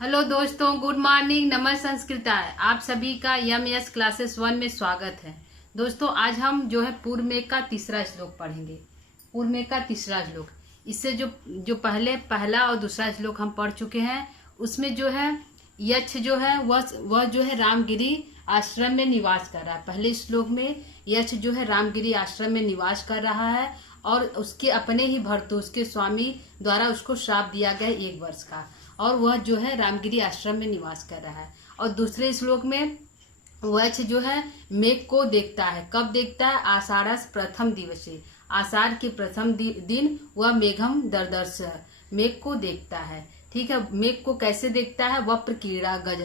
Hello दोस्तों, good morning, नमस्ते संस्कृता है। आप सभी का यस क्लासेस 1 में स्वागत है। दोस्तों, आज हम जो है पूर्व में का तीसरा श्लोक पढ़ेंगे। पूर्व में का तीसरा श्लोक, इससे जो पहले पहला और दूसरा श्लोक हम पढ़ चुके हैं, उसमें जो है यक्ष जो है वह जो है रामगिरी आश्रम में निवास कर रहा है। पहले श्लोक में यक्ष जो है रामगिरी आश्रम में निवास कर रहा है और उसके अपने ही भर्तृ, उसके स्वामी द्वारा उसको श्राप दिया गया 1 वर्ष का, और वह जो है रामगिरी आश्रम में निवास कर रहा है। और दूसरे श्लोक में वह जो है मेघ को देखता है। कब देखता है? आषाढ़ प्रथम दिवसे, आषाढ़ के प्रथम दिन वह मेघम दर्दर्श, मेघ को देखता है। ठीक है, मेघ को कैसे देखता है? वप्र क्रीड़ा गज,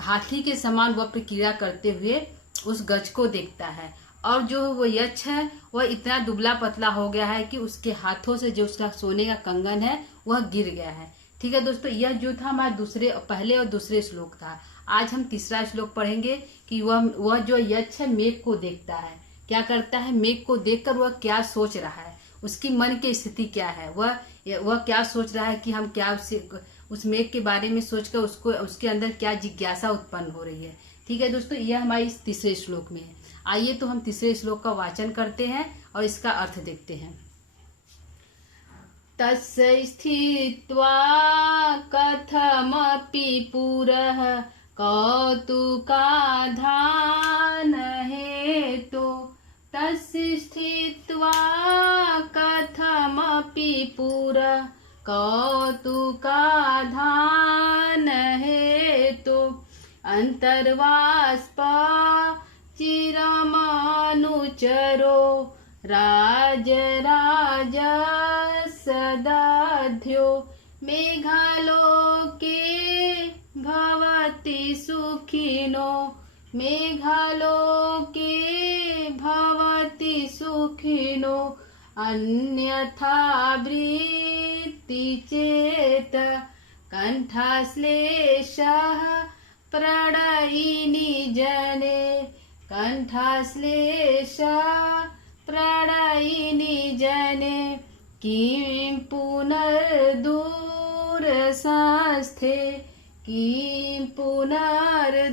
हाथी के समान वप्र क्रीड़ा करते हुए उस गज को देखता है। और जो वो यक्ष है वह इतना दुबला पतला हो गया है कि उसके हाथों से जो उसका सोने का कंगन है वह गिर गया है। ठीक है दोस्तों, यह जो था हमारा पहले और दूसरे श्लोक था। आज हम तीसरा श्लोक पढ़ेंगे कि वह जो यक्ष है मेघ को देखता है। क्या करता है? मेघ को देखकर वह क्या सोच रहा है, उसकी मन की स्थिति क्या है, वह क्या सोच रहा है कि हम क्या उस मेघ के बारे में सोचकर उसके अंदर क्या जिज्ञासा उत्पन्न हो रही है। ठीक है दोस्तों, यह हमारे इस तीसरे श्लोक में है। आइए तो हम तीसरे श्लोक का वाचन करते हैं और इसका अर्थ देखते हैं। तस्य स्थित्वा कथमपि पुरः कौतुकाधान हेतु, तस्य स्थित्वा कथमपि पुरः कौतुकाधान हेतु, अंतर्वास्प चिरमनुचरो राजराजसदध्यो, मेघालोके भवति सुखिनो, मेघालोके भवति सुखिनो, अन्यथा वृत्ति चेत कंठश्लेषः प्रणयिनी जने, कंठश्लेषः प्रणयिनी जने, किं पुनर्दूरस्थे, किं पुनर्दूरस्थे।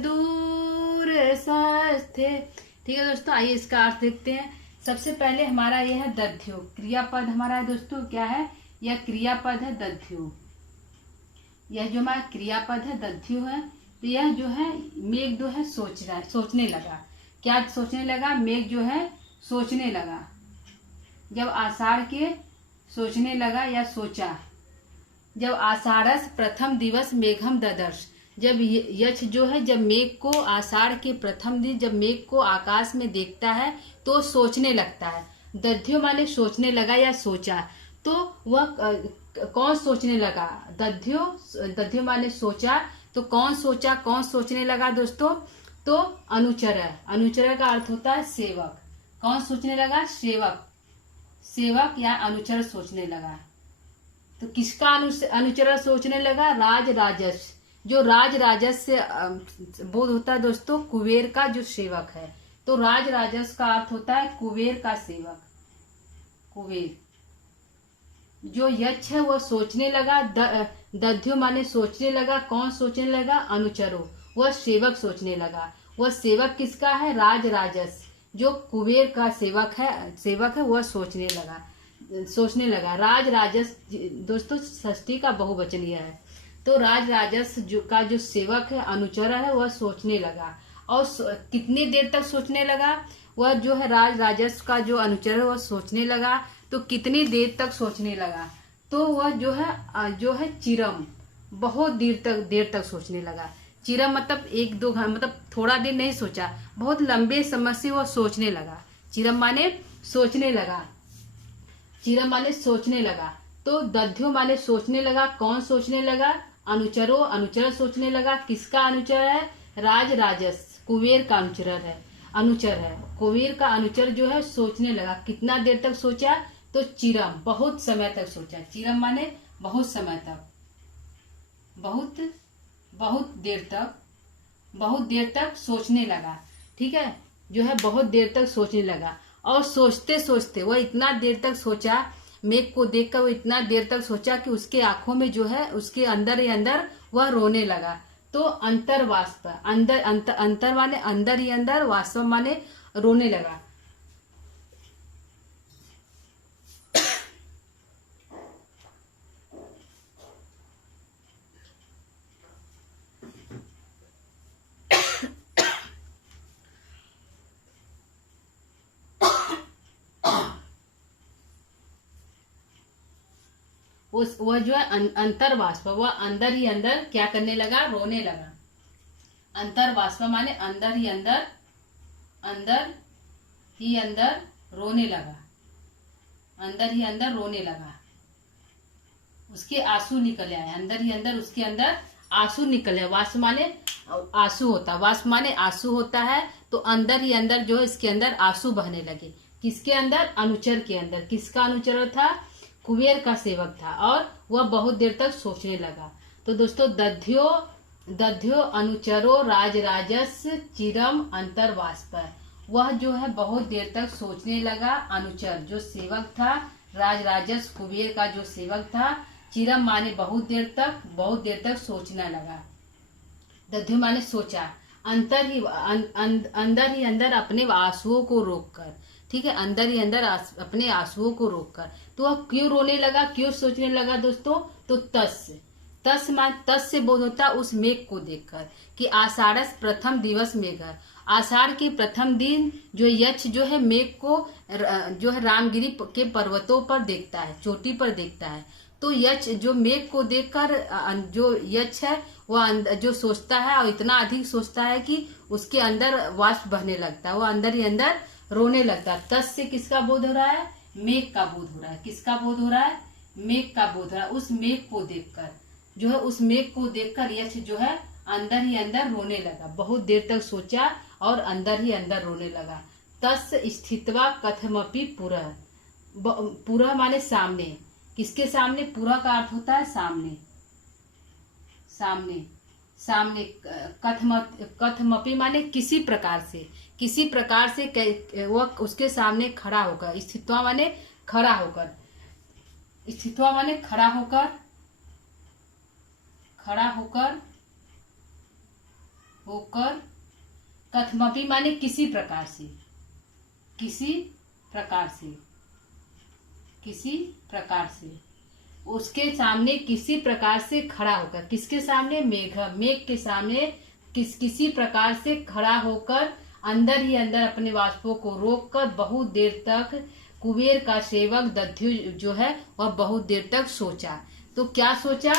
ठीक है दोस्तों, आइए इसका अर्थ देखते हैं। सबसे पहले हमारा यह है दध्यो, क्रियापद हमारा है दोस्तों। क्या है? यह क्रियापद है दध्यो। यह जो हमारा क्रियापद है दध्यो है। तो यह जो है मेघ जो है सोच रहा है, सोचने लगा। क्या सोचने लगा? मेघ जो है सोचने लगा। जब आषाढ़ के सोचने लगा या सोचा, जब आषाढ़ प्रथम दिवस मेघम ददर्श, जब यक्ष जो है जब मेघ को आषाढ़ के प्रथम दिन जब मेघ को आकाश में देखता है तो सोचने लगता है। दध्यो माने सोचने लगा या सोचा। तो वह कौन सोचने लगा? दध्यो माने सोचा। तो कौन सोचा, कौन सोचने लगा दोस्तों? तो अनुचर। अनुचर का अर्थ होता है सेवक। कौन सोचने लगा? सेवक, सेवक या अनुचर सोचने लगा। तो किसका अनुचर सोचने लगा? राज राजस, जो राज राजस से बोध होता है दोस्तों, कुबेर का जो सेवक है। तो राज राजस का अर्थ होता है कुबेर का सेवक, कुबेर। जो यक्ष है वह सोचने लगा। दध्यो माने सोचने लगा। कौन सोचने लगा? अनुचरो, वह सेवक सोचने लगा। वह सेवक किसका है? राज राजस, जो कुबेर का सेवक है वह सोचने लगा। राज राजस दोस्तों षष्ठी का बहुवचन यह है। तो राज राजस का जो सेवक है, अनुचर है, वह सोचने लगा। और कितनी देर तक सोचने लगा? वह जो है राज राजस का जो अनुचर है वह सोचने लगा। तो कितनी देर तक सोचने लगा? तो वह जो है चिरम, बहुत देर तक सोचने लगा। चिरम मतलब 1-2 घंटा, मतलब थोड़ा देर नहीं सोचा, बहुत लंबे समय से वह सोचने लगा। चिरम माने सोचने लगा। चिरम माने सोचने लगा। तो दध्यो माने सोचने लगा। कौन सोचने लगा? अनुचरो, अनुचर सोचने लगा। किसका अनुचर है? राज राजस, कुबेर का अनुचर है। कुबेर का अनुचर जो है सोचने लगा। कितना देर तक सोचा? तो चिरम, बहुत समय तक सोचा। चिरम माने बहुत समय तक, बहुत देर तक सोचने लगा। ठीक है, जो है बहुत देर तक सोचने लगा। और सोचते सोचते वह इतना देर तक सोचा, मेघ को देखकर वो इतना देर तक सोचा कि उसके आंखों में जो है, उसके अंदर ही अंदर वह रोने लगा। तो अंतर्वाष्प, अंदर अंतर माने अंदर ही अंदर, वाष्प माने रोने लगा। वह जो है अंतर्वाष्प, वह अंदर ही अंदर क्या करने लगा, रोने लगा। अंतर्वाष्प माने अंदर ही अंदर, अंदर ही अंदर रोने लगा, अंदर ही अंदर रोने लगा। उसके आंसू निकल आए, अंदर ही अंदर उसके अंदर आंसू निकल आए। वाष्प माने आंसू होता, वाष्प माने आंसू होता है। तो अंदर ही अंदर जो है इसके अंदर आंसू बहने लगे। किसके अंदर, अनुचर के अंदर। किसका अनुचर था, कुबेर का सेवक था, और वह बहुत देर तक सोचने लगा। तो दोस्तों दध्यो अनुचरो राजराजस चिरम अंतर्वाष्प, वह जो है बहुत देर तक सोचने लगा। अनुचर जो सेवक था, राजराजस कुबेर का जो सेवक था, चिरम माने बहुत देर तक सोचने लगा। दध्यो माने सोचा, अंदर ही अंदर अपने आंसुओं को रोककर, ठीक है, अंदर ही अंदर अपने आंसुओं को रोककर। तो वह क्यों रोने लगा, क्यों सोचने लगा दोस्तों, तो तस से बोध होता उस मेघ को देखकर कि आषाढ़ प्रथम दिवस मेघ, आषाढ़ के प्रथम दिन जो यक्ष जो है मेघ को जो है रामगिरी के पर्वतों पर देखता है, चोटी पर देखता है। तो यक्ष जो मेघ को देखकर जो यक्ष है वह जो सोचता है, और इतना अधिक सोचता है कि उसके अंदर वाष्प बहने लगता है, वह अंदर ही अंदर रोने लगता है। तस से किसका बोध हो रहा है, मेघ का बोध हो रहा है। किसका बोध हो रहा है, मेघ का बोध हो रहा है। उस मेघ को देखकर जो है, उस मेघ को देखकर यक्ष जो है अंदर ही अंदर रोने लगा। बहुत देर तक सोचा और अंदर ही अंदर रोने लगा। तस स्थित्वा कथमपि पुरः, पुरः माने सामने। किसके सामने, पुरः का अर्थ होता है सामने, सामने, सामने। कथमपि माने किसी प्रकार से, किसी प्रकार से वह उसके सामने खड़ा होकर। स्थित्वा माने खड़ा होकर, स्थित्वा माने खड़ा होकर, खड़ा होकर, होकर। कथमपि माने किसी प्रकार से, किसी प्रकार से, किसी प्रकार से, उसके सामने किसी प्रकार से खड़ा होकर। किसके सामने, मेघ के सामने किसी प्रकार से खड़ा होकर अंदर ही अंदर अपने वाष्पों को रोककर बहुत देर तक कुबेर का सेवक दध्यु जो है वह बहुत देर तक सोचा। तो क्या सोचा,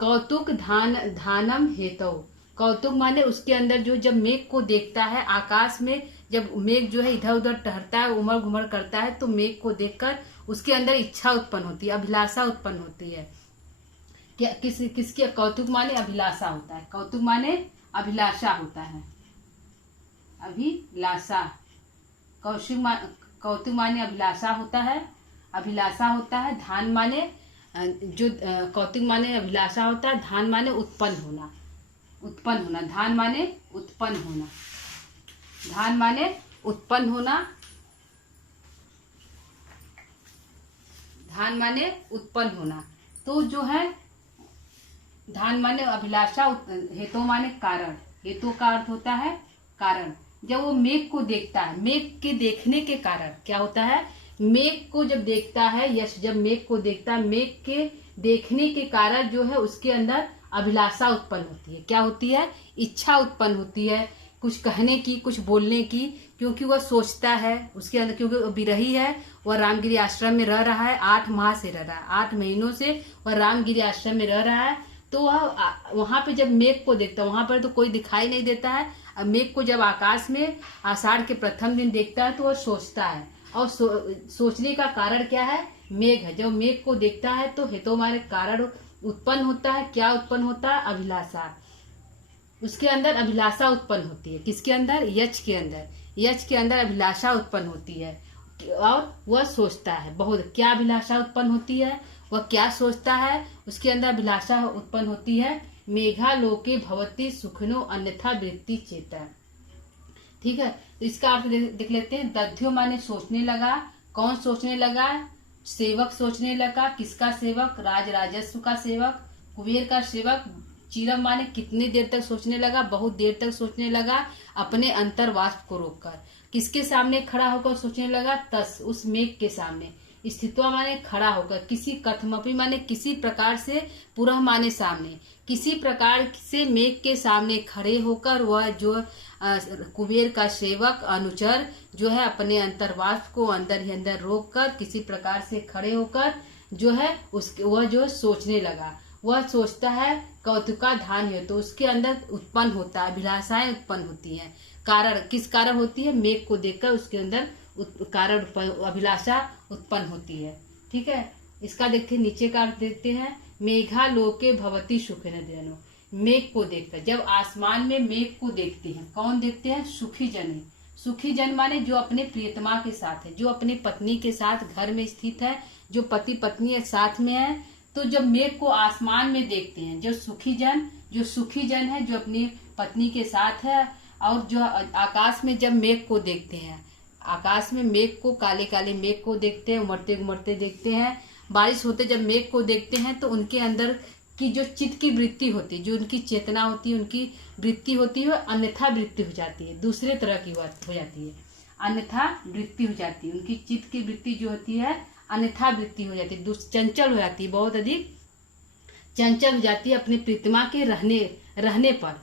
कौतुक धानम हेतु। कौतुक माने उसके अंदर जो, जब मेघ को देखता है आकाश में, जब मेघ जो है इधर उधर टहरता है, उमड़ घुमड़ करता है, तो मेघ को देखकर उसके अंदर इच्छा उत्पन्न होती है, अभिलाषा उत्पन्न होती है। क्या किसके, कौतुक माने अभिलाषा होता है, कौतुक माने अभिलाषा होता है, अभिलाषा। कौतुक माने अभिलाषा होता है, अभिलाषा होता है। धान माने जो कौतुक माने अभिलाषा होता है, धान माने उत्पन्न होना, उत्पन्न होना। धान माने उत्पन्न होना, धान माने उत्पन्न होना, धान माने उत्पन्न होना। तो जो है धान माने अभिलाषा, हेतु माने कारण, हेतु का अर्थ होता है कारण। जब वो मेघ को देखता है, मेघ के देखने के कारण क्या होता है, मेघ को जब देखता है, यश जब मेघ को देखता है, मेघ के देखने के कारण जो है उसके अंदर अभिलाषा उत्पन्न होती है। क्या होती है, इच्छा उत्पन्न होती है, कुछ कहने की, कुछ बोलने की, क्योंकि वह सोचता है उसके अंदर, क्योंकि वह विरही है, वह रामगिरी आश्रम में रह रहा है, 8 माह से रह रहा है, 8 महीनों से वह रामगिरी आश्रम में रह रहा है। तो वह वहां पे जब मेघ को देखता है, वहां पर तो कोई दिखाई नहीं देता है, अब मेघ को जब आकाश में आषाढ़ के प्रथम दिन देखता है तो वह सोचता है, और सोचने का कारण क्या है, मेघ है। जब मेघ को देखता है तो हेतु हमारे कारण उत्पन्न होता है। क्या उत्पन्न होता है, अभिलाषा। उसके अंदर अभिलाषा उत्पन्न होती है। किसके अंदर, यक्ष के अंदर, यक्ष के अंदर अभिलाषा उत्पन्न होती है, और वह सोचता है बहुत। क्या अभिलाषा उत्पन्न होती है, वह क्या सोचता है, उसके अंदर अभिलाषा उत्पन्न होती है, मेघा लोके भवती सुखनो अन्यथा वृत्ति चेता। ठीक है, तो इसका अर्थ देख लेते हैं। दध्यो माने सोचने लगा। कौन सोचने लगा, सेवक सोचने लगा। किसका सेवक, राज राजस्व का सेवक, कुबेर का सेवक चिरम माने कितनी देर तक सोचने लगा, बहुत देर तक सोचने लगा, अपने अंतर्वास को रोककर। किसके सामने खड़ा होकर सोचने लगा? तस, उस मेघ के सामने। स्थित्वा माने खड़ा होकर, किसी कथमपि माने किसी प्रकार से, पुरः माने सामने, किसी प्रकार से मेघ के सामने खड़े होकर वह जो कुबेर का सेवक अनुचर जो है अपने अंतर्वास को अंदर ही अंदर रोक कर किसी प्रकार से खड़े होकर जो है उसके वह जो सोचने लगा। वह सोचता है कौतुका धान है, तो उसके अंदर उत्पन्न होता है, अभिलाषाएं उत्पन्न होती हैं। कारण किस कारण होती है? मेघ को देखकर उसके अंदर कारण अभिलाषा उत्पन्न होती है। ठीक है, इसका देखते नीचे का अर्थ देखते हैं। मेघा लोके भवती सुखिन देनो, मेघ को देखकर, जब आसमान में मेघ को देखते हैं, कौन देखते हैं? सुखी जन। सुखी जन माने जो अपने प्रियतमा के साथ है, जो अपनी पत्नी के साथ घर में स्थित है, जो पति पत्नी एक साथ में है, तो जब मेघ को आसमान में देखते हैं, जो सुखी जन है, जो अपनी पत्नी के साथ है, और जो आकाश में जब मेघ को देखते हैं, आकाश में मेघ को, काले काले मेघ को देखते हैं, उमड़ते उमड़ते देखते हैं, बारिश होते जब मेघ को देखते हैं, तो उनके अंदर की जो चित्त की वृत्ति होती है, जो उनकी चेतना होती है, उनकी वृत्ति होती है, वह अन्यथा वृत्ति हो जाती है, दूसरे तरह की हो जाती है, अन्यथा वृत्ति हो जाती है। उनकी चित्त की वृत्ति जो होती है अन्यथा वृत्ति हो जाती है, चंचल हो जाती है, बहुत अधिक चंचल हो जाती है अपने प्रीतमा के रहने पर।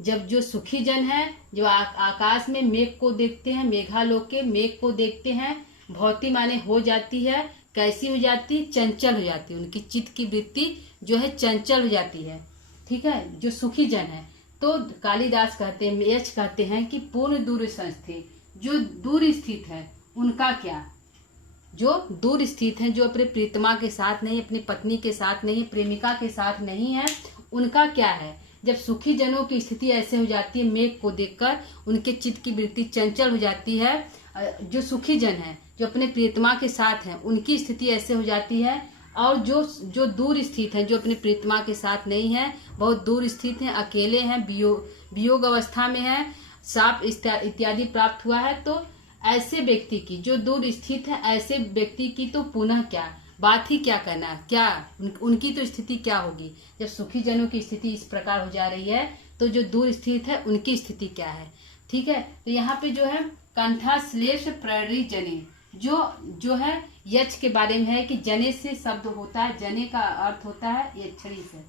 जब जो सुखी जन है, जो आकाश में मेघ को देखते हैं, मेघालोक के मेघ को देखते हैं, भौती माने हो जाती है, कैसी हो जाती? चंचल हो जाती है, उनकी चित्त की वृत्ति जो है चंचल हो जाती है। ठीक है, जो सुखी जन है, तो कालिदास कहते हैं, यच कहते हैं कि पूर्ण दूर संस्थे, जो दूर स्थित है उनका क्या? जो दूर स्थित है, जो अपने प्रीतमा के साथ नहीं, अपनी पत्नी के साथ नहीं, प्रेमिका के साथ नहीं है, उनका क्या है? जब सुखी जनों की स्थिति ऐसे हो जाती है, मेघ को देखकर उनके चित्त की वृत्ति चंचल हो जाती है। जो सुखी जन है, जो अपने प्रियतमा के साथ हैं, उनकी स्थिति ऐसे हो जाती है। और जो दूर स्थित है, जो अपने प्रियतमा के साथ नहीं है, बहुत दूर स्थित हैं, अकेले हैं, वियोग अवस्था में है, साप इत्यादि प्राप्त हुआ है, तो ऐसे व्यक्ति की, जो दूर स्थित है, ऐसे व्यक्ति की तो पुनः क्या बात ही क्या करना, क्या उनकी तो स्थिति क्या होगी? जब सुखी जनों की स्थिति इस प्रकार हो जा रही है, तो जो दूर स्थित है उनकी स्थिति क्या है? ठीक है, तो यहाँ पे जो है कंठा श्लेष प्रेरी जने, जो है यच के बारे में है कि जने से शब्द होता है, जने का अर्थ होता है यक्षणी से,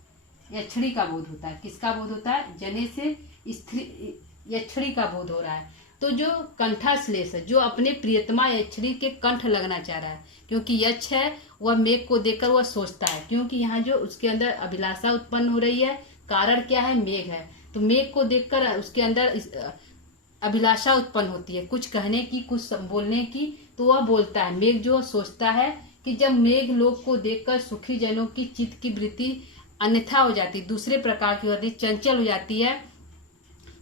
यक्षणी का बोध होता है। किसका बोध होता है? जने से स्त्री यक्षणी का बोध हो रहा है। तो जो कंठा श्लेष है, जो अपने प्रियतमा यक्षणी के कंठ लगना चाह रहा है, क्योंकि यक्ष है वह मेघ को देखकर वह सोचता है, क्योंकि यहाँ जो उसके अंदर अभिलाषा उत्पन्न हो रही है, कारण क्या है? मेघ है, तो मेघ को देखकर उसके अंदर अभिलाषा उत्पन्न होती है, कुछ कहने की, कुछ बोलने की, तो वह बोलता है। मेघ जो सोचता है कि जब मेघ लोक को देखकर सुखी जनों की चित्त की वृत्ति अन्यथा हो जाती, दूसरे प्रकार की होती, चंचल हो जाती है,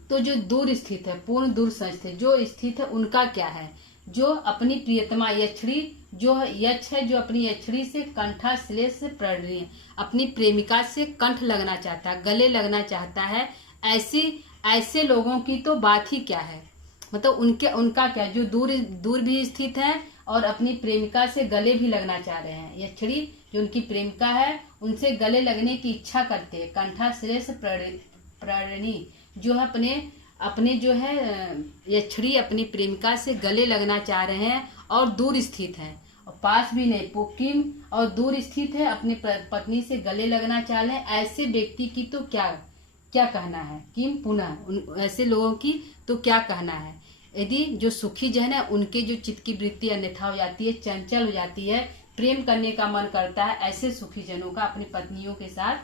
तो जो दूर स्थित है, पूर्ण दूर संस्थित जो स्थित है, उनका क्या है? जो अपनी प्रियतमा यक्षणी, जो यक्ष है, जो अपनी यक्षणी से कंठा श्लेष से प्रेरणी, अपनी प्रेमिका से कंठ लगना चाहता है, गले लगना चाहता है, ऐसे लोगों की तो बात ही क्या है? मतलब उनका क्या, जो दूर भी स्थित है और अपनी प्रेमिका से गले भी लगना चाह रहे हैं। यक्षणी जो उनकी प्रेमिका है, उनसे गले लगने की इच्छा करते हैं। कंठा श्लेष प्रेरणी जो है अपने जो है यक्षणी अपनी प्रेमिका से गले लगना चाह रहे हैं और दूर स्थित है, और पास भी नहीं, पोकिम और दूर स्थित है, अपनी पत्नी से गले लगना चाह रहे हैं। ऐसे व्यक्ति की तो क्या कहना है? किम पुनः, ऐसे लोगों की तो क्या कहना है? यदि जो सुखी जन है, उनके जो चित्त की वृत्ति अन्यथा हो जाती है, चंचल हो जाती है, प्रेम करने का मन करता है ऐसे सुखी जनों का अपनी पत्नियों के साथ,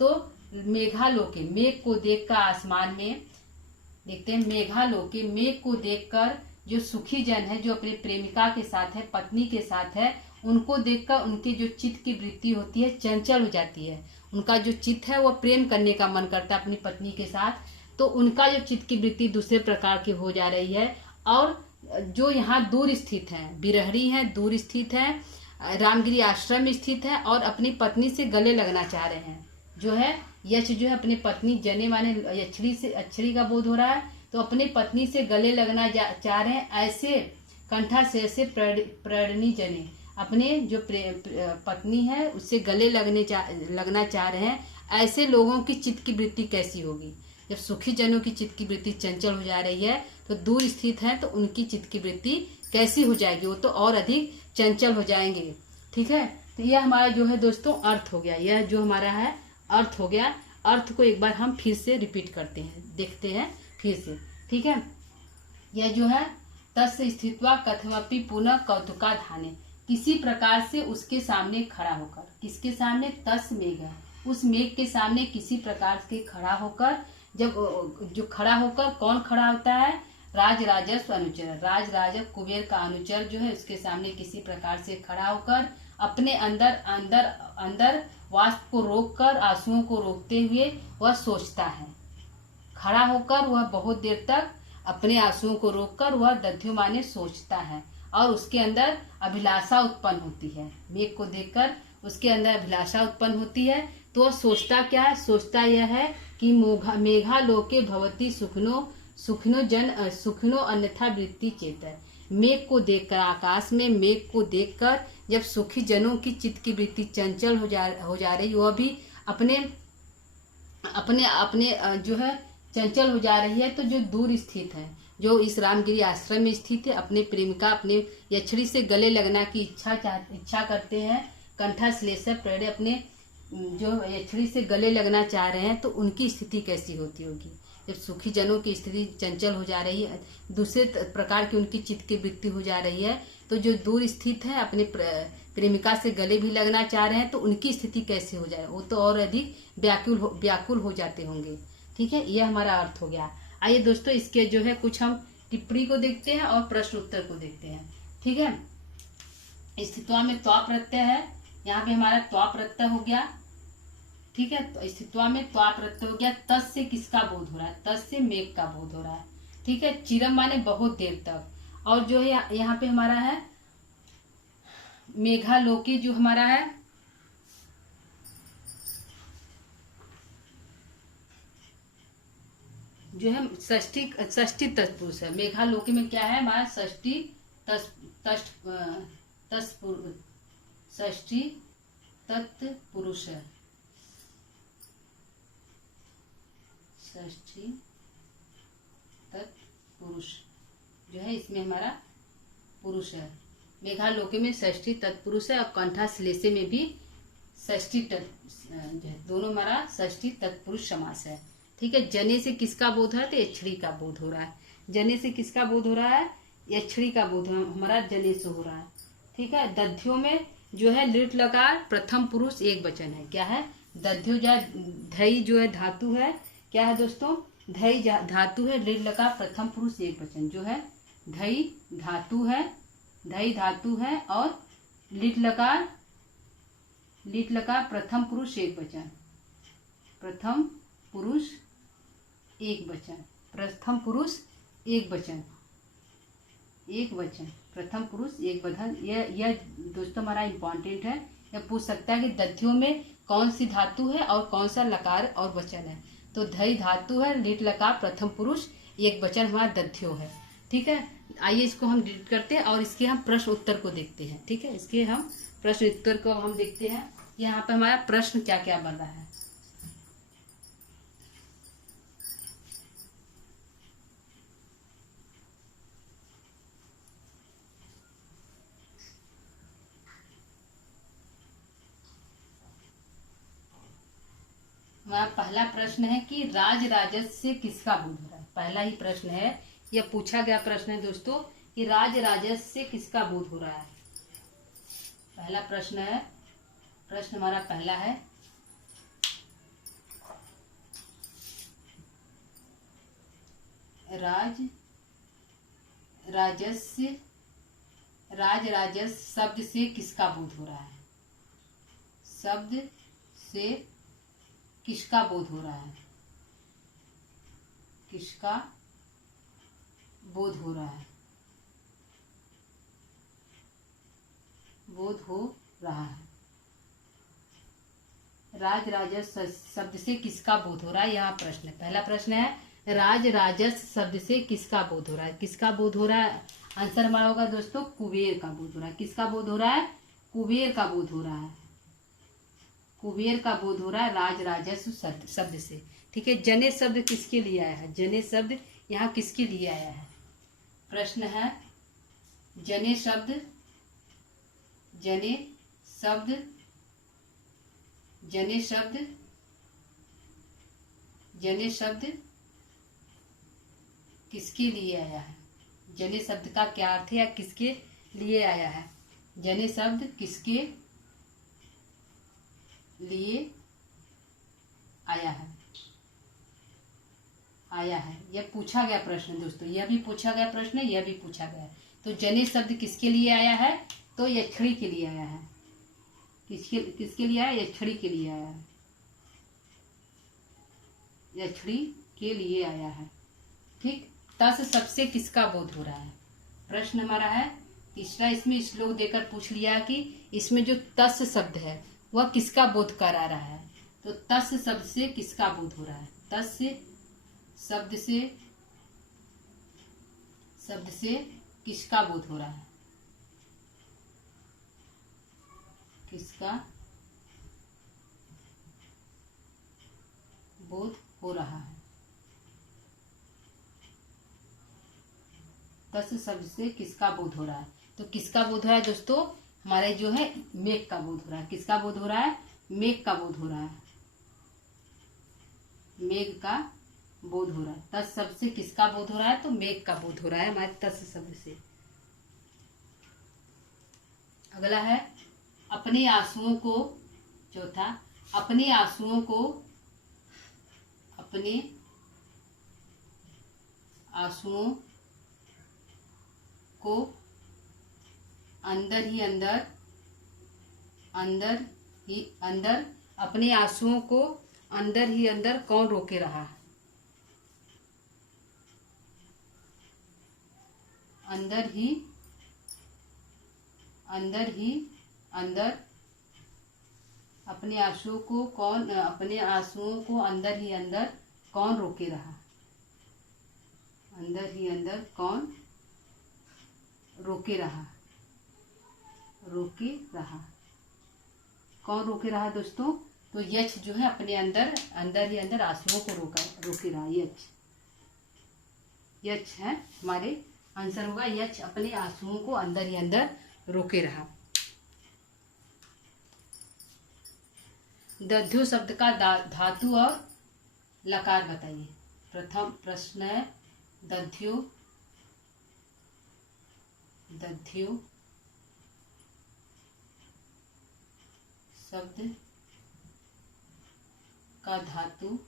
तो मेघालोके मेघ को देखकर आसमान में देखते हैं, मेघालोके मेघ को देखकर जो सुखी जन है, जो अपनी प्रेमिका के साथ है, पत्नी के साथ है, उनको देखकर उनकी जो चित्त की वृत्ति होती है चंचल हो जाती है। उनका जो चित्त है वह प्रेम करने का मन करता है अपनी पत्नी के साथ, तो उनका जो चित्त की वृत्ति दूसरे प्रकार की हो जा रही है। और जो यहाँ दूर स्थित है, विरहणी है, दूर स्थित है, रामगिरी आश्रम में स्थित है और अपनी पत्नी से गले लगना चाह रहे हैं, जो है यक्ष जो है अपनी पत्नी, जने माने यक्षणी से अक्षरी का बोध हो रहा है, तो अपनी पत्नी से गले लगना चाह रहे हैं। ऐसे कंठा से प्रेरणी जने, अपने जो पत्नी है उससे गले लगना चाह रहे हैं, ऐसे लोगों की चित्त की वृत्ति कैसी होगी। जब सुखी जनों की चित्त की वृत्ति चंचल हो जा रही है तो दूर स्थित है तो उनकी चित्त की वृत्ति कैसी हो जाएगी, वो तो और अधिक चंचल हो जाएंगे। ठीक है, तो यह हमारा जो है दोस्तों अर्थ हो गया, यह जो हमारा है अर्थ हो गया। अर्थ को एक बार हम फिर से रिपीट करते हैं, देखते हैं फिर से। ठीक है, यह जो है तस्य स्थित्वा कथमपि पुनः कौतुका धाने, किसी प्रकार से उसके सामने खड़ा होकर, किसके सामने, तस मेघ है, उस मेघ के सामने किसी प्रकार से खड़ा होकर, जब जो खड़ा होकर कौन खड़ा होता है, राज राजस्व अनुचर, राज राजव कुबेर का अनुचर जो है उसके सामने किसी प्रकार से खड़ा होकर अपने अंदर अंदर अंदर वाष्प को रोककर, आंसुओं को रोकते हुए वह सोचता है। खड़ा होकर वह बहुत देर तक अपने आंसुओं को रोककर वह दध्यु माने सोचता है और उसके अंदर अभिलाषा उत्पन्न होती है। मेघ को देखकर उसके अंदर अभिलाषा उत्पन्न होती है तो वह सोचता क्या है, सोचता यह है कि मेघा लोके भवती सुखनो सुखनो अन्यथा वृत्ति चेतर। मेघ को देखकर, आकाश में मेघ को देखकर जब सुखी जनों की चित्त की वृत्ति चंचल हो जा रही, वह भी अपने अपने अपने जो है चंचल हो जा रही है, तो जो दूर स्थित है, जो इस रामगिरी आश्रम में स्थित है, अपने प्रेमिका अपने यछड़ी से गले लगना की इच्छा करते हैं, कंठा श्लेषा प्रेरे अपने जो यछड़ी से गले लगना चाह रहे हैं, तो उनकी स्थिति कैसी होती होगी। जब सुखी जनों की स्थिति चंचल हो जा रही है, दूसरे प्रकार की उनकी चित्त की वृत्ति हो जा रही है, तो जो दूर स्थित है अपने प्रेमिका से गले भी लगना चाह रहे हैं, तो उनकी स्थिति कैसे हो जाए, वो तो और अधिक व्याकुल हो जाते होंगे। ठीक है, यह हमारा अर्थ हो गया। आइए दोस्तों, इसके जो है कुछ हम टिप्पणी को देखते हैं और प्रश्न उत्तर को देखते हैं। ठीक है, स्थित्वा में त्वा प्रत्यय है, यहाँ पे हमारा त्वा प्रत्यय हो गया। ठीक है, तो स्थित्वा में त्वा प्रत्यय हो गया। तस् से किसका बोध हो रहा है, तस् से मेघ का बोध हो रहा है। ठीक है, चिरम माने बहुत देर तक, और जो है यहाँ पे हमारा है मेघालोके, जो हमारा है जो है षष्ठी तत्पुरुष है। मेघालोके में क्या है हमारा षष्ठी तत्पुरुष है, षष्ठी तत्पुरुष जो है इसमें हमारा पुरुष है। मेघालोके में षष्ठी तत्पुरुष है और कंठा श्लेषे में भी षष्ठी दोनों हमारा षष्ठी तत्पुरुष समास है। ठीक है, जने से किसका बोध हो रहा है, तो यछड़ी का बोध हो रहा है। जने से किसका बोध हो रहा है, यछड़ी का बोध हमारा जने से हो रहा है। ठीक है, दध्यो में जो है लिट लकार प्रथम पुरुष एक वचन है। क्या है, दध्यो जो धई जो है धातु है, क्या है दोस्तों, धई धातु है, लिट लकार प्रथम पुरुष एक वचन जो है धई धातु है, धई धातु है और लिट लकार प्रथम पुरुष एक वचन, प्रथम पुरुष एक वचन, प्रथम पुरुष एक वचन, एक वचन, प्रथम पुरुष एक वचन। यह दोस्तों हमारा इम्पोर्टेंट है। यह पूछ सकता है कि दध्यो में कौन सी धातु है और कौन सा लकार और वचन है, तो धई धातु है, लिट लकार प्रथम पुरुष एक वचन हमारा दध्यो है। ठीक है, आइए इसको हम डिलीट करते हैं और इसके हम प्रश्न उत्तर को देखते हैं। ठीक है, इसके हम प्रश्न उत्तर को हम देखते हैं। यहाँ पे हमारा प्रश्न क्या क्या बन रहा है। हमारा पहला प्रश्न है कि राज राजस्व से किसका बोध हो रहा है। पहला ही प्रश्न है, यह पूछा गया प्रश्न है दोस्तों कि राज राजस्व से किसका बोध हो रहा है। पहला प्रश्न है, प्रश्न हमारा पहला है, राज राजस्व शब्द से किसका बोध हो रहा है, शब्द से किसका बोध हो रहा है, किसका बोध हो रहा है, बोध हो रहा है। राज राजस्व शब्द से किसका बोध हो रहा है, यहाँ प्रश्न है। पहला प्रश्न है, राज राजस्व शब्द से किसका बोध हो रहा है। किसका बोध हो रहा है, आंसर हमारा होगा दोस्तों कुबेर का बोध हो रहा है। किसका बोध हो रहा है, कुबेर का बोध हो रहा है, कुबेर का बोध हो रहा है राज राजस्व शब्द से। ठीक है, जने शब्द किसके लिए आया है? जने शब्द यहाँ किसके लिए आया है? प्रश्न है जने शब्द, जने शब्द, जने शब्द, जने शब्द किसके लिए आया है? जने शब्द का क्या अर्थ है या किसके लिए आया है? जने शब्द किसके लिए आया है? आया है, यह पूछा गया प्रश्न दोस्तों, यह भी पूछा गया प्रश्न है, यह भी पूछा गया है। तो जने शब्द किसके लिए आया है? तो यक्षिणी के लिए आया है। किसके लिए आया? यक्षिणी के लिए आया है, यक्षिणी के लिए आया है। ठीक, तस सबसे किसका बोध हो रहा है? प्रश्न हमारा है तीसरा, इसमें श्लोक देकर पूछ लिया कि इसमें जो तस शब्द है वह किसका बोध करा रहा है? तो तस शब्द से किसका बोध हो रहा है? तस शब्द से किसका बोध हो रहा है? किसका बोध हो रहा है? तस शब्द से किसका बोध हो रहा है? तो किसका बोध हो रहा है दोस्तों? हमारे जो है मेघ का बोध हो रहा है। किसका बोध हो रहा है? मेघ का बोध हो रहा है, मेघ का बोध हो रहा है। तस शब्द से किसका बोध हो रहा है? तो मेघ का बोध हो रहा है हमारे तस शब्द से। अगला है अपने आंसुओं को, चौथा, अपने आंसुओं को, अपने आंसुओं को अंदर ही अंदर, अंदर ही अंदर, अपने आंसुओं को अंदर ही अंदर कौन रोके रहा? अंदर ही अंदर अपने आंसुओं को कौन, अपने आंसुओं को अंदर ही अंदर कौन रोके रहा? अंदर ही अंदर कौन रोके रहा? रोके रहा, कौन रोके रहा दोस्तों? तो यक्ष जो है अपने अंदर ही अंदर आंसुओं को रोके रहा। यक्ष है हमारे, आंसर होगा यक्ष अपने आंसुओं को अंदर ही अंदर रोके रहा। दध्यो शब्द का धातु और लकार बताइए। प्रथम प्रश्न है दध्यो शब्द का धातु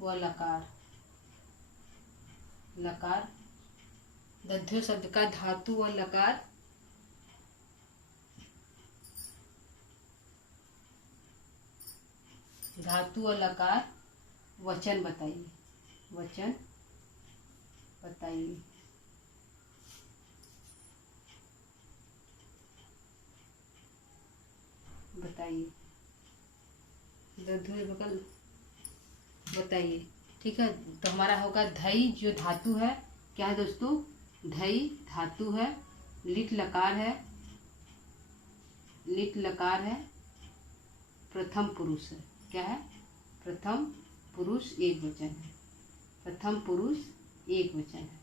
व लकार। दध्यो शब्द का धातु व लकार वचन बताइए। वचन बताइए। बताइए। ठीक है, तो हमारा होगा धई, जो धातु है क्या है दोस्तों? धई धातु है, लिट लकार है, प्रथम पुरुष है। क्या है? प्रथम पुरुष एक वचन है। प्रथम पुरुष एक वचन है।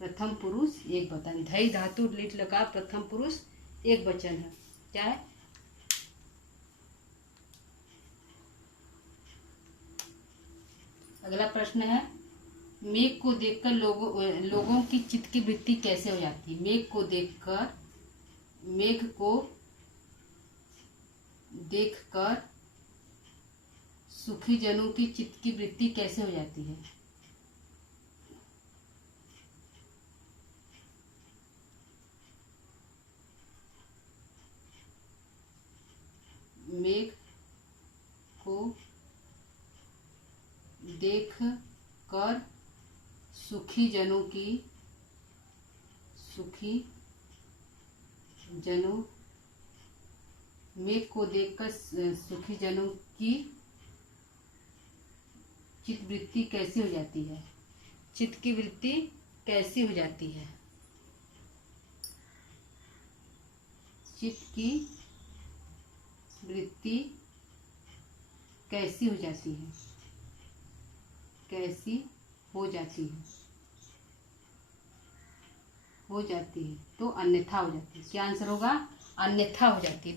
प्रथम पुरुष एक वचन। धई धातु लिट लकार प्रथम पुरुष एक वचन है। क्या है? अगला प्रश्न है मेघ को देखकर लोगों की चित्त की वृत्ति कैसे हो जाती है? मेघ को देखकर सुखी जनों की चित्त की वृत्ति कैसे हो जाती है? मेघ को देखकर सुखी जनों मेघ को देखकर सुखी जनों की चित्त वृत्ति कैसी हो जाती है? चित्त की वृत्ति कैसी हो जाती है? चित्त की वृत्ति कैसी हो जाती है, कैसी हो जाती है, हो जाती है, तो अन्यथा हो जाती है। क्या आंसर होगा? अन्यथा हो जाती है।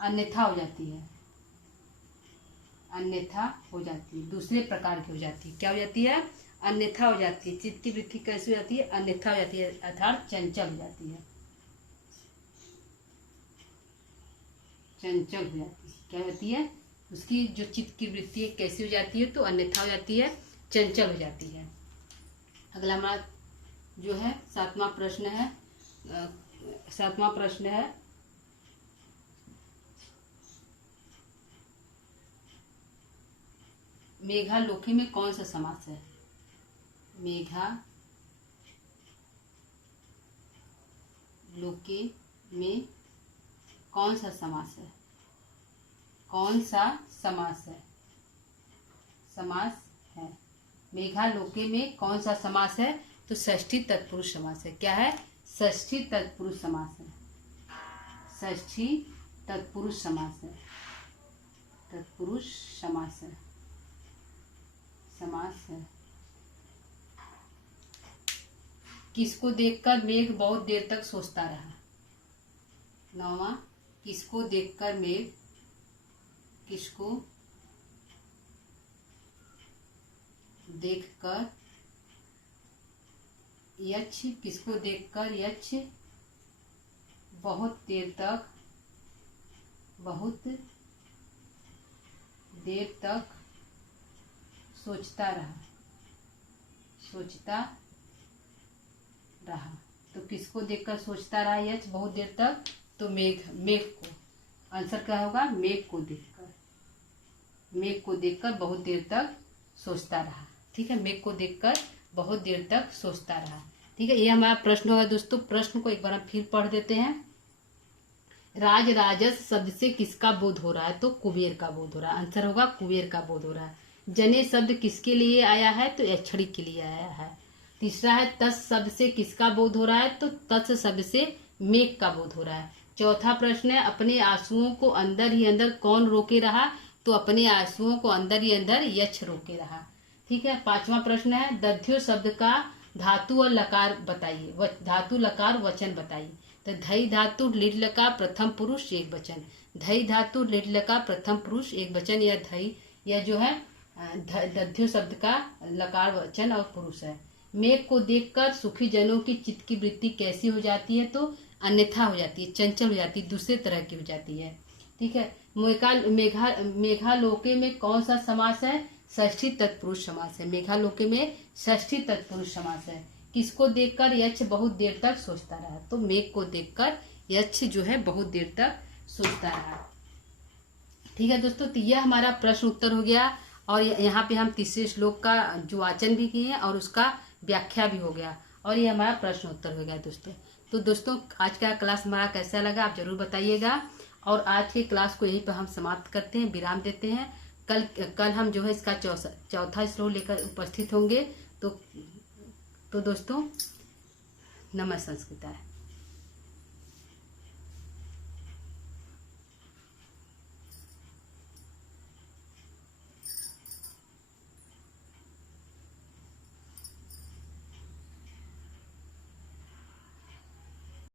अन्यथा हो जाती है, अन्यथा हो जाती है, दूसरे प्रकार की हो जाती है। क्या हो जाती है? अन्यथा हो जाती है। चित्त की वृत्ति कैसी हो जाती है? अन्यथा हो जाती है, अर्थात चंचल हो जाती है, चंचल हो जाती है। क्या होती है? उसकी जो चित्त की वृत्ति है कैसी हो जाती है? तो अन्यथा हो जाती है, चंचल हो जाती है। अगला हमारा जो है सातवां प्रश्न है, मेघालोके में कौन सा समास है? मेघालोके में कौन सा समास है? कौन सा समास है? समास है। मेघालोके में कौन सा समास है? तो षष्ठी तत्पुरुष समास है। क्या है? षष्ठी तत्पुरुष समास है, षष्ठी तत्पुरुष समास है, तत्पुरुष समास है, समास है। किसको देखकर मेघ बहुत देर तक सोचता रहा? नौवां, किसको देखकर मेघ, किसको देखकर यक्ष, किसको देखकर यक्ष बहुत देर तक सोचता रहा। तो किसको देखकर सोचता रहा यक्ष बहुत देर तक? तो मेघ को। आंसर क्या होगा? मेघ को देखकर बहुत देर तक सोचता रहा। ठीक है, मेघ को देखकर बहुत देर तक सोचता रहा। ठीक है, ये हमारा प्रश्न होगा दोस्तों। प्रश्न को एक बार हम फिर पढ़ देते हैं। राज राजस शब्द से किसका बोध हो रहा है? तो कुबेर का बोध हो रहा है। आंसर होगा कुबेर का बोध हो रहा है। जने शब्द किसके लिए आया है? तो यक्षिणी के लिए आया है। तीसरा है तस् शब्द से किसका बोध हो रहा है? तो तत्स शब्द से मेघ का बोध हो रहा है। चौथा प्रश्न है अपने आंसुओं को अंदर ही अंदर कौन रोके रहा? तो अपने आंसुओं को अंदर ही अंदर यक्ष रोके रहा। ठीक है, पांचवा प्रश्न है दध्यो शब्द का धातु और लकार बताइए, धातु लकार वचन बताइए। तो धई धातु लीड लकार प्रथम पुरुष एक वचन, धई धातु लीड लकार प्रथम पुरुष एक वचन, या धई या जो है दध्यो शब्द का लकार वचन और पुरुष है। मेघ को देखकर सुखी जनों की चित्त की वृत्ति कैसी हो जाती है? तो अन्यथा हो जाती है, चंचल हो जाती है, दूसरे तरह की हो जाती है। ठीक है, मेघालोके में कौन सा समास है? षष्ठी तत्पुरुष समास है। मेघालोके में षष्ठी तत्पुरुष समास है। किसको देखकर यक्ष बहुत देर तक सोचता रहा? तो मेघ को देखकर यक्ष जो है बहुत देर तक सोचता रहा। ठीक है दोस्तों, तो यह हमारा प्रश्न उत्तर हो गया और यहाँ पे हम तीसरे श्लोक का जो वाचन भी किए हैं और उसका व्याख्या भी हो गया और ये हमारा प्रश्न उत्तर हो गया दोस्तों। तो दोस्तों आज का क्लास हमारा कैसा लगा आप जरूर बताइएगा और आज के क्लास को यहीं पर हम समाप्त करते हैं, विराम देते हैं। कल हम जो है इसका चौथा श्लोक लेकर उपस्थित होंगे। तो दोस्तों नमः संस्कृताय।